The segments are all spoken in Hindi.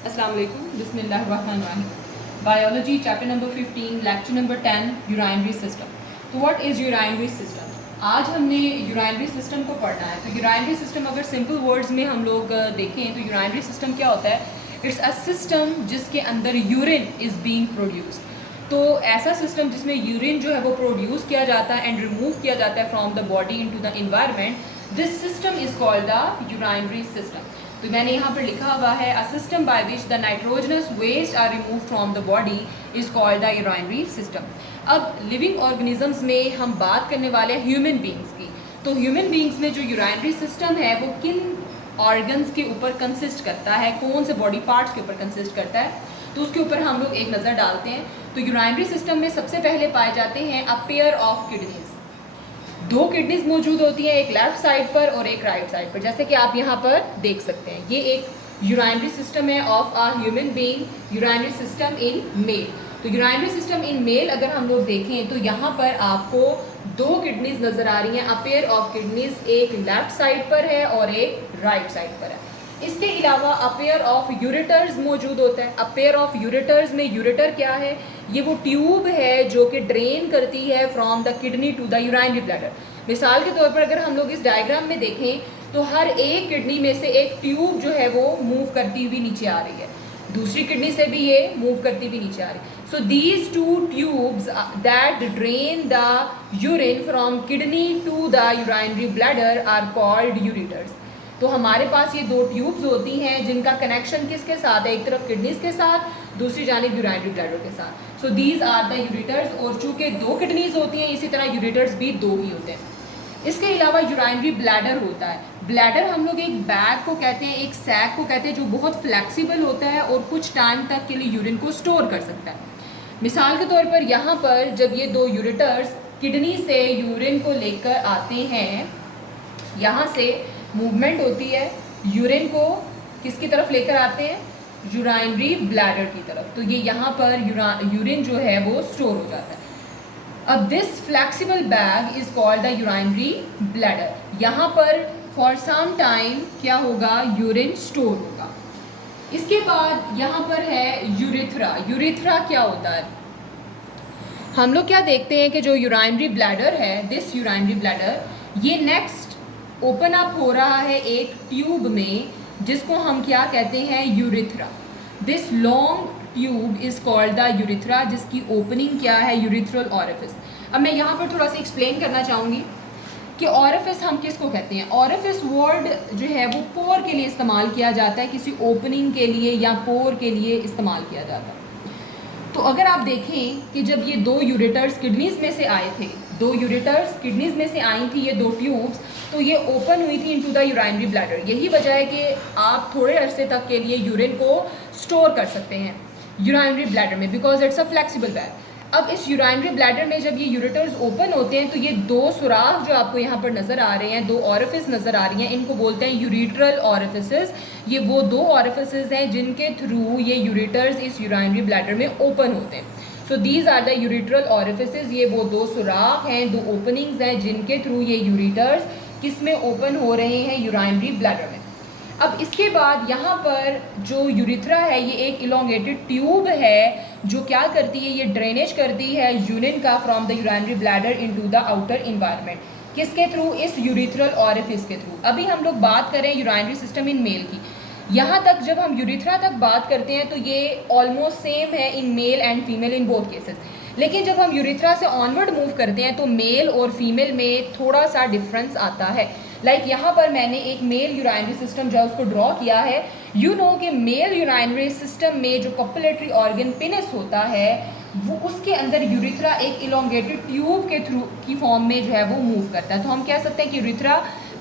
अस्सलाम वालेकुम, बिस्मिल्लाहिर्रहमानिर्रहीम। Biology chapter number 15, lecture number 10, urinary system. तो व्हाट इज़ यूराइनरी सिस्टम? आज हमने यूराइनरी सिस्टम को पढ़ना है। तो यूराइनरी सिस्टम अगर सिंपल वर्ड्स में हम लोग देखें तो यूराइनरी सिस्टम क्या होता है? इट्स अ सिस्टम जिसके अंदर यूरिन इज़ बीइंग प्रोड्यूस। तो ऐसा सिस्टम जिसमें यूरिन जो है वो प्रोड्यूस किया जाता है एंड रिमूव किया जाता है from the body into the environment, this system is called the urinary system. तो मैंने यहाँ पर लिखा हुआ है a system by which the nitrogenous waste are remove from the body is called the urinary system. अब लिविंग ऑर्गेनिजम्स में हम बात करने वाले हैं ह्यूमन बींग्स की। तो ह्यूमन बींग्स में जो यूराइनरी सिस्टम है वो किन ऑर्गन्स के ऊपर कंसिस्ट करता है, कौन से बॉडी पार्ट्स के ऊपर कंसिस्ट करता है, तो उसके ऊपर हम लोग एक नज़र डालते हैं। तो यूराइनरी सिस्टम में सबसे पहले पाए जाते हैं अ पेयर ऑफ किडनीज। दो किडनीज मौजूद होती हैं, एक लेफ्ट साइड पर और एक राइट साइड पर, जैसे कि आप यहाँ पर देख सकते हैं। ये एक यूराइनरी सिस्टम है of a human being, urinary system in male. तो यूराइनरी सिस्टम इन मेल अगर हम लोग देखें तो यहाँ पर आपको दो किडनीज नज़र आ रही हैं, अ पेयर ऑफ किडनीज, एक लेफ्ट साइड पर है और एक राइट साइड पर है। इसके अलावा अ पेयर ऑफ यूरेटर्स मौजूद होता है। अ पेयर ऑफ यूरेटर्स में यूरेटर क्या है? ये वो ट्यूब है जो कि ड्रेन करती है from the kidney to the urinary bladder. मिसाल के तौर पर अगर हम लोग इस डायग्राम में देखें तो हर एक किडनी में से एक ट्यूब जो है वो मूव करती हुई नीचे आ रही है, दूसरी किडनी से भी ये मूव करती हुई नीचे आ रही है। So these two tubes that drain the urine from kidney to the urinary bladder are called ureters. तो हमारे पास ये दो ट्यूब्स होती हैं जिनका कनेक्शन किसके साथ है? एक तरफ किडनीज के साथ, दूसरी जानिब यूराइनरी ब्लैडर के साथ। So these are the ureters. और चूंकि दो किडनीज होती हैं इसी तरह यूरेटर्स भी दो ही होते हैं। इसके अलावा यूराइनरी ब्लैडर होता है। ब्लैडर हम लोग एक बैग को कहते हैं, एक सैक को कहते हैं, जो बहुत फ्लैक्सीबल होता है और कुछ टाइम तक के लिए यूरिन को स्टोर कर सकता है। मिसाल के तौर पर यहाँ पर जब ये दो यूरेटर्स किडनी से यूरिन को लेकर आते हैं, यहाँ से मूवमेंट होती है, यूरिन को किसकी तरफ लेकर आते हैं? यूराइनरी ब्लैडर की तरफ। तो ये यहाँ पर यूरिन जो है वो स्टोर हो जाता है। अब this flexible bag is called the urinary bladder. यहाँ पर फॉर सम टाइम क्या होगा? यूरिन स्टोर होगा। इसके बाद यहाँ पर है यूरेथ्रा। यूरेथ्रा क्या होता है? हम लोग क्या देखते हैं कि जो यूराइनरी ब्लैडर है, दिस यूराइनरी ब्लैडर, ये नेक्स्ट ओपन अप हो रहा है एक ट्यूब में जिसको हम क्या कहते हैं? Urethra. This long tube is called the urethra, जिसकी ओपनिंग क्या है? Urethral orifice. अब मैं यहाँ पर थोड़ा सा एक्सप्लेन करना चाहूँगी कि ऑरिफिस हम किसको कहते हैं। ऑरिफिस वर्ड जो है वो पोर के लिए इस्तेमाल किया जाता है, किसी ओपनिंग के लिए या पोर के लिए इस्तेमाल किया जाता है। तो अगर आप देखें कि जब ये दो यूरेटर्स किडनीज में से आए थे, दो यूरेटर्स किडनीज में से आई थी ये दो ट्यूब्स, तो ये ओपन हुई थी इनटू द यूराइनरी ब्लैडर। यही वजह है कि आप थोड़े अरसे तक के लिए यूरिन को स्टोर कर सकते हैं यूराइनरी ब्लैडर में, because it's a flexible bag. अब इस यूराइनरी ब्लैडर में जब ये यूरेटर्स ओपन होते हैं तो ये दो सुराख जो आपको यहाँ पर नज़र आ रहे हैं, दो ऑरिफिस नज़र आ रही हैं, इनको बोलते हैं यूरेट्रल ऑरिफिसेस। ये वो दो ऑरिफिसेस हैं जिनके थ्रू ये यूरेटर्स इस यूराइनरी ब्लैडर में ओपन होते हैं। So these are the ureteral orifices. ये वो दो सुराख हैं, दो ओपनिंग्स हैं जिनके थ्रू ये यूरेटर्स किस में ओपन हो रहे हैं? यूराइनरी ब्लैडर में। अब इसके बाद यहाँ पर जो यूरेथ्रा है ये एक इलोंगेटेड ट्यूब है जो क्या करती है? ये ड्रेनेज करती है यूरिन का from the urinary bladder into the outer environment. किसके थ्रू? इस यूरेथ्रल ऑरिफिस के थ्रू। अभी हम लोग बात करें यूराइनरी सिस्टम इन मेल की। यहाँ तक जब हम यूरेथ्रा तक बात करते हैं तो ये ऑलमोस्ट सेम है in male and female in both cases. लेकिन जब हम यूरेथ्रा से ऑनवर्ड मूव करते हैं तो मेल और फीमेल में थोड़ा सा डिफरेंस आता है। लाइक यहाँ पर मैंने एक मेल यूराइनरी सिस्टम जो है उसको ड्रॉ किया है। यू नो कि मेल यूराइनरी सिस्टम में जो कपलेटरी ऑर्गन पेनिस होता है वो उसके अंदर यूरेथ्रा एक इलोंगेटेड ट्यूब के थ्रू की फॉर्म में जो है वो मूव करता है। तो हम कह सकते हैं कि यूरेथ्रा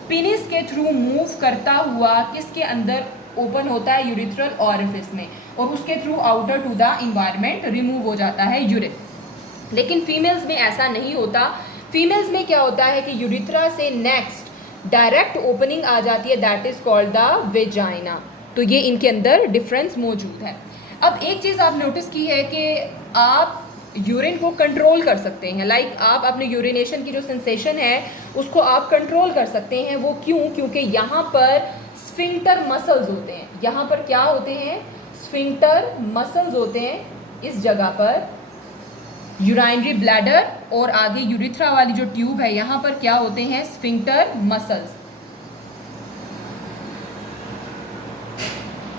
पेनिस के थ्रू मूव करता हुआ किसके अंदर ओपन होता है? यूरेथ्रल ऑरिफिस में, और उसके through outer to the environment remove हो जाता है यूरिन। लेकिन फीमेल्स में ऐसा नहीं होता। फीमेल्स में क्या होता है कि यूरेथ्रा से नेक्स्ट डायरेक्ट ओपनिंग आ जाती है, that is called the vagina. तो ये इनके अंदर डिफरेंस मौजूद है। अब एक चीज़ आप नोटिस की है कि आप यूरिन को कंट्रोल कर सकते हैं। लाइक आप अपने यूरिनेशन की जो सेंसेशन है उसको आप कंट्रोल कर सकते हैं। वो क्यों? क्योंकि यहाँ पर स्फिंक्टर मसल्स होते हैं। यहाँ पर क्या होते हैं? स्फिंक्टर मसल्स होते हैं इस जगह पर, यूराइनरी ब्लैडर और आगे यूरिथ्रा वाली जो ट्यूब है यहाँ पर क्या होते हैं, स्फिंक्टर मसल्स।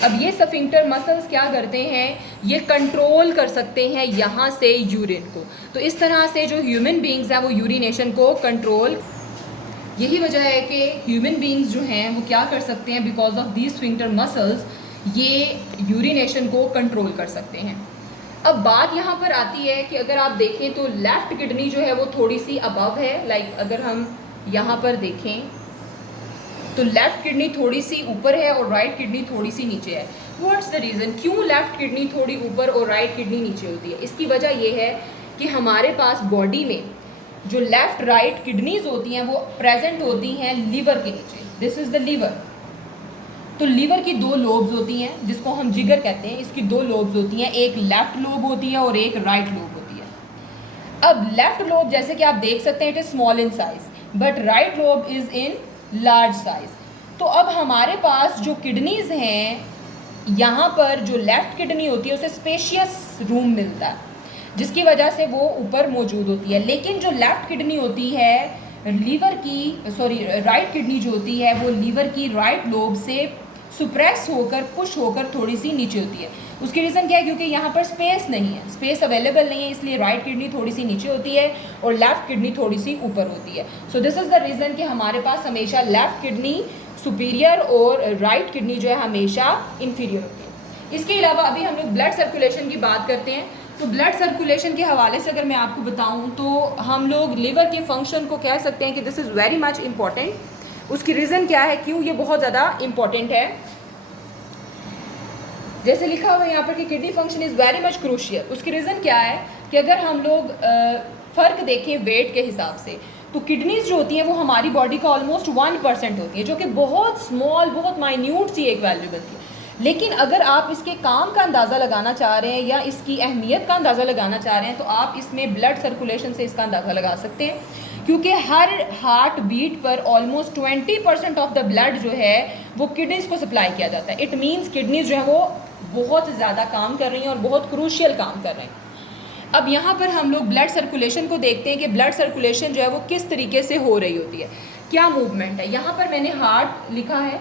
अब ये स्फिंक्टर मसल्स क्या करते हैं, ये कंट्रोल कर सकते हैं यहाँ से यूरिन को। तो इस तरह से जो ह्यूमन बींग्स हैं वो यूरिनेशन को कंट्रोल, यही वजह है कि ह्यूमन बींग्स जो हैं वो क्या कर सकते हैं, because of these sphincter muscles ये यूरिनेशन को कंट्रोल कर सकते हैं। अब बात यहाँ पर आती है कि अगर आप देखें तो लेफ़्ट किडनी जो है वो थोड़ी सी अबव है, लाइक अगर हम यहाँ पर देखें तो लेफ़्ट किडनी थोड़ी सी ऊपर है और राइट किडनी थोड़ी सी नीचे है। व्हाट्स द रीज़न, क्यों लेफ़्ट किडनी थोड़ी ऊपर और राइट किडनी नीचे होती है? इसकी वजह ये है कि हमारे पास बॉडी में जो लेफ़्ट राइट किडनीज होती हैं वो प्रेजेंट होती हैं लीवर के नीचे। This is the liver. तो लीवर की दो लोब्स होती हैं जिसको हम जिगर कहते हैं, इसकी दो लोब्स होती हैं, एक लेफ़्ट लोब होती है और एक राइट लोब होती है। अब लेफ़्ट लोब जैसे कि आप देख सकते हैं it is small in size, but right lobe is in large size. तो अब हमारे पास जो किडनीज़ हैं, यहाँ पर जो लेफ़्ट किडनी होती है उसे स्पेशियस रूम मिलता है जिसकी वजह से वो ऊपर मौजूद होती है। लेकिन जो लेफ़्ट किडनी होती है लीवर की, राइट किडनी जो होती है वो लीवर की राइट लोब से सुप्रेस होकर, पुश होकर थोड़ी सी नीचे होती है। उसकी रीज़न क्या है, क्योंकि यहाँ पर स्पेस नहीं है, स्पेस अवेलेबल नहीं है, इसलिए राइट किडनी थोड़ी सी नीचे होती है और लेफ़्ट किडनी थोड़ी सी ऊपर होती है। So this is the reason कि हमारे पास हमेशा लेफ़्ट किडनी सुपीरियर और राइट किडनी जो है हमेशा इन्फीरियर होती है। इसके अलावा अभी हम लोग ब्लड सर्कुलेशन की बात करते हैं। तो ब्लड सर्कुलेशन के हवाले से अगर मैं आपको बताऊं तो हम लोग लिवर के फंक्शन को कह सकते हैं कि this is very much important. उसकी रीज़न क्या है, क्यों ये बहुत ज़्यादा इम्पॉर्टेंट है? जैसे लिखा हुआ है यहाँ पर कि kidney function is very much crucial. उसकी रीज़न क्या है कि अगर हम लोग फ़र्क देखें वेट के हिसाब से तो किडनीज जो होती हैं वो हमारी बॉडी का ऑलमोस्ट 1% होती है, जो कि बहुत स्मॉल, बहुत माइन्यूट सी एक वैल्यू बनती है। लेकिन अगर आप इसके काम का अंदाज़ा लगाना चाह रहे हैं या इसकी अहमियत का अंदाज़ा लगाना चाह रहे हैं तो आप इसमें ब्लड सर्कुलेशन से इसका अंदाज़ा लगा सकते हैं, क्योंकि हर हार्ट बीट पर ऑलमोस्ट 20% ऑफ द ब्लड जो है वो किडनीज़ को सप्लाई किया जाता है। इट मीन्स किडनीज जो है वो बहुत ज़्यादा काम कर रही हैं और बहुत क्रूशियल काम कर रहे हैं। अब यहाँ पर हम लोग ब्लड सर्कुलेशन को देखते हैं कि ब्लड सर्कुलेशन जो है वो किस तरीके से हो रही होती है, क्या मूवमेंट है। यहाँ पर मैंने हार्ट लिखा है,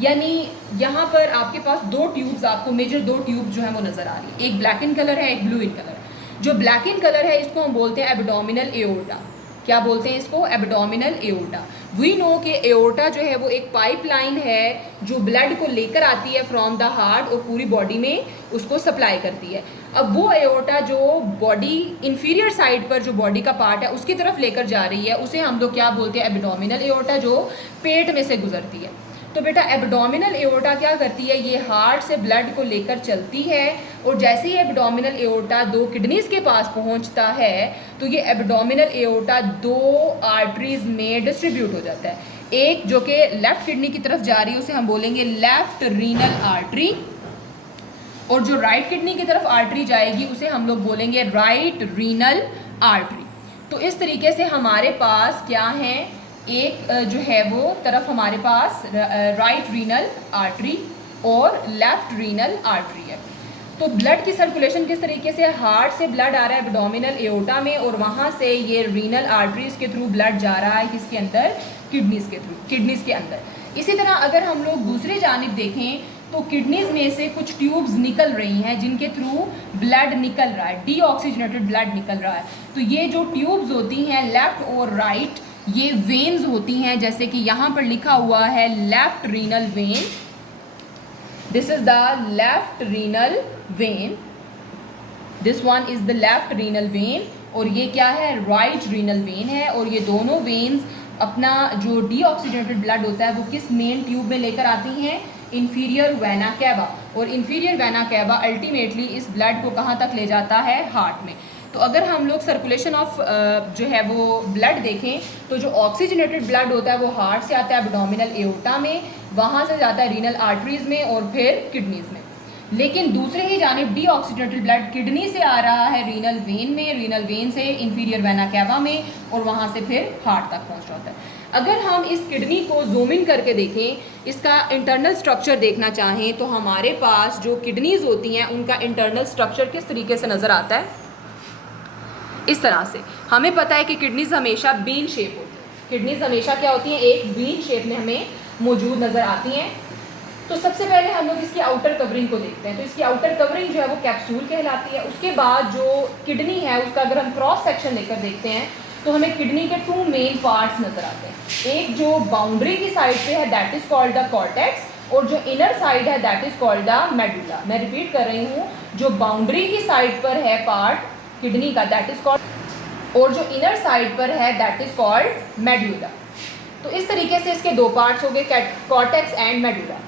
यानी यहाँ पर आपके पास दो ट्यूब्स, आपको मेजर दो ट्यूब जो है वो नज़र आ रही है, एक ब्लैक इन कलर है, एक ब्लू इन कलर है। जो ब्लैक इन कलर है इसको हम बोलते हैं एब्डोमिनल एओर्टा। क्या बोलते हैं इसको? Abdominal aorta. वी नो कि एओर्टा जो है वो एक पाइपलाइन है जो ब्लड को लेकर आती है फ्रॉम द हार्ट और पूरी बॉडी में उसको सप्लाई करती है। अब वो एओर्टा जो बॉडी इंफीरियर साइड पर जो बॉडी का पार्ट है उसकी तरफ लेकर जा रही है उसे हम लोग क्या बोलते हैं? एब्डोमिनल एओर्टा, जो पेट में से गुजरती है। तो बेटा एब्डोमिनल एओर्टा क्या करती है, ये हार्ट से ब्लड को लेकर चलती है और जैसे ही एब्डोमिनल एओर्टा दो किडनीज़ के पास पहुंचता है तो ये एब्डोमिनल एओर्टा दो आर्टरीज में डिस्ट्रीब्यूट हो जाता है। एक जो कि लेफ़्ट किडनी की तरफ जा रही है उसे हम बोलेंगे लेफ़्ट रीनल आर्टरी, और जो राइट किडनी की तरफ आर्टरी जाएगी उसे हम लोग बोलेंगे राइट रीनल आर्टरी। तो इस तरीके से हमारे पास क्या है, एक जो है वो तरफ हमारे पास राइट रीनल आर्टरी और लेफ़्ट रीनल आर्टरी है। तो ब्लड की सर्कुलेशन किस तरीके से, हार्ट से ब्लड आ रहा है एब्डोमिनल एओर्टा में और वहाँ से ये रीनल आर्टरीज़ के थ्रू ब्लड जा रहा है किसके अंदर, किडनीज़ के थ्रू, किडनीज़ के अंदर। इसी तरह अगर हम लोग दूसरी जानिब देखें तो किडनीज़ में से कुछ ट्यूब्स निकल रही हैं जिनके थ्रू ब्लड निकल रहा है, डीऑक्सीजनेटेड ब्लड निकल रहा है। तो ये जो ट्यूब्स होती हैं लेफ़्ट और राइट, ये वेन्स होती हैं, जैसे कि यहाँ पर लिखा हुआ है left renal vein, this is the left renal vein, this one is the left renal vein, और ये क्या है, राइट रीनल वेन है। और ये दोनों वेन्स अपना जो डीऑक्सीजनेटेड ब्लड होता है वो किस मेन ट्यूब में लेकर आती हैं, इंफीरियर वेना कैवा, और इंफीरियर वेना कैवा अल्टीमेटली इस ब्लड को कहाँ तक ले जाता है, हार्ट में। तो अगर हम लोग सर्कुलेशन ऑफ जो है वो ब्लड देखें तो जो ऑक्सीजनेटेड ब्लड होता है वो हार्ट से आता है एब्डोमिनल एओर्टा में, वहाँ से जाता है रीनल आर्टरीज़ में और फिर किडनीज़ में। लेकिन दूसरे ही जानिब डीऑक्सीजनेटेड ब्लड किडनी से आ रहा है रीनल वेन में, रीनल वेन से इंफीरियर वेना कैवा में और वहाँ से फिर हार्ट तक पहुँच रहा होता है। अगर हम इस किडनी को जूम इन करके देखें, इसका इंटरनल स्ट्रक्चर देखना चाहें, तो हमारे पास जो किडनीज होती हैं उनका इंटरनल स्ट्रक्चर किस तरीके से नज़र आता है, इस तरह से। हमें पता है कि किडनीज हमेशा बीन शेप होती है, किडनीज हमेशा क्या होती हैं, एक बीन शेप में हमें मौजूद नज़र आती हैं। तो सबसे पहले हम लोग इसकी आउटर कवरिंग को देखते हैं। तो इसकी आउटर कवरिंग जो है वो कैप्सूल कहलाती है। उसके बाद जो किडनी है उसका अगर हम क्रॉस सेक्शन लेकर देखते हैं तो हमें किडनी के 2 मेन पार्ट्स नज़र आते हैं। एक जो बाउंड्री की साइड पे है that is called the cortex, और जो इनर साइड है that is called the medulla. मैं रिपीट कर रही हूँ, जो बाउंड्री की साइड पर है पार्ट किडनी का दैट इज़ कॉल्ड, और जो इनर साइड पर है दैट इज़ कॉल्ड मेडुला। तो इस तरीके से इसके 2 पार्ट्स हो गए, कॉर्टेक्स एंड मेडुला।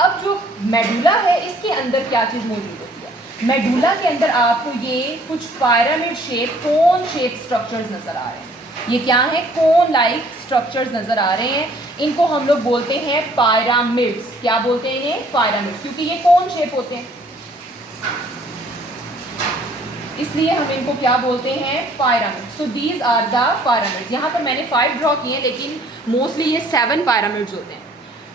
अब जो मेडुला है इसके अंदर क्या चीज़ मौजूद होती है, मेडुला के अंदर आपको ये कुछ pyramid shape, cone shape structures नज़र आ रहे हैं। ये क्या है, कोन लाइक स्ट्रक्चर्स नज़र आ रहे हैं। इनको हम लोग बोलते हैं पिरामिड्स। क्या बोलते हैं इन्हें, पिरामिड्स, क्योंकि ये कोन शेप होते हैं, इसलिए हम इनको क्या बोलते हैं, pyramids. So these are the pyramids. यहाँ पर मैंने 5 ड्रॉ किए हैं, लेकिन मोस्टली ये 7 पिरामिड्स होते हैं।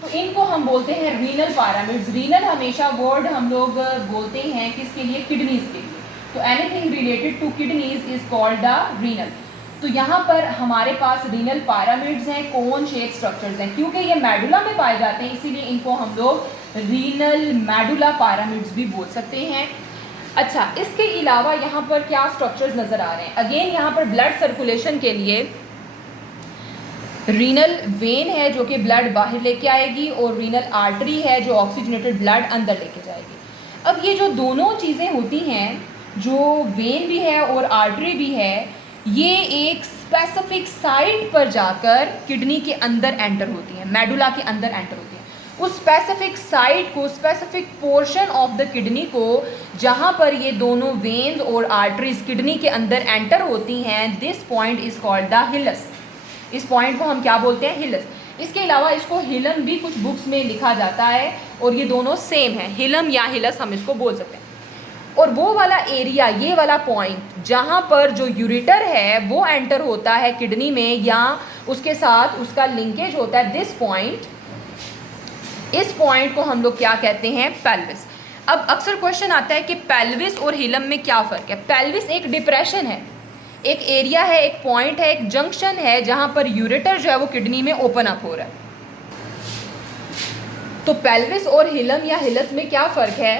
तो इनको हम बोलते हैं रीनल पिरामिड्स। रीनल हमेशा वर्ड हम लोग बोलते हैं किसके लिए, किडनीज के लिए। तो anything related to kidneys is called the renal. तो यहाँ पर हमारे पास रीनल पिरामिड्स हैं, कोन शेप स्ट्रक्चर्स हैं। क्योंकि ये मेडुला में पाए जाते हैं इसीलिए इनको हम लोग रीनल मेडुला पिरामिड्स भी बोल सकते हैं। अच्छा, इसके अलावा यहाँ पर क्या स्ट्रक्चर्स नज़र आ रहे हैं, अगेन यहाँ पर ब्लड सर्कुलेशन के लिए रीनल वेन है जो कि ब्लड बाहर लेके आएगी, और रीनल आर्टरी है जो ऑक्सीजनेटेड ब्लड अंदर लेके जाएगी। अब ये जो दोनों चीज़ें होती हैं, जो वेन भी है और आर्टरी भी है, ये एक स्पेसिफिक साइट पर जाकर किडनी के अंदर एंटर होती हैं, मेडुला के अंदर एंटर होती हैं। उस स्पेसिफिक साइट को, specific portion of the kidney को, जहाँ पर ये दोनों वेन्स और आर्टरीज किडनी के अंदर एंटर होती हैं, this point is called the hills. इस पॉइंट को हम क्या बोलते हैं, हिलस। इसके अलावा इसको हिलम भी कुछ बुक्स में लिखा जाता है, और ये दोनों सेम है, हिलम या हिलस हम इसको बोल सकते हैं। और वो वाला एरिया, ये वाला पॉइंट जहाँ पर जो यूरेटर है वो एंटर होता है किडनी में, या उसके साथ उसका लिंकेज होता है, दिस पॉइंट, इस पॉइंट को हम लोग क्या कहते हैं, पेल्विस। अब अक्सर क्वेश्चन आता है कि पेल्विस और हिलम में क्या फ़र्क है। पेल्विस एक डिप्रेशन है, एक एरिया है, एक पॉइंट है, एक जंक्शन है जहाँ पर यूरेटर जो है वो किडनी में ओपन अप हो रहा है। तो पेल्विस और हिलम या हिलस में क्या फ़र्क है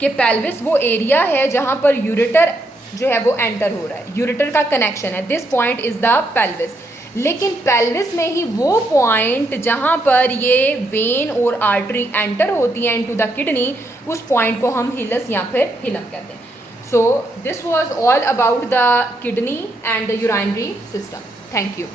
कि पेल्विस वो एरिया है जहाँ पर यूरेटर जो है वो एंटर हो रहा है, यूरेटर का कनेक्शन है, this point is the pelvis. लेकिन पेल्विस में ही वो पॉइंट जहाँ पर ये वेन और आर्टरी एंटर होती हैं इनटू द किडनी, उस पॉइंट को हम हिलस या फिर हिलम कहते हैं। So this was all about the kidney and the urinary system. Thank you.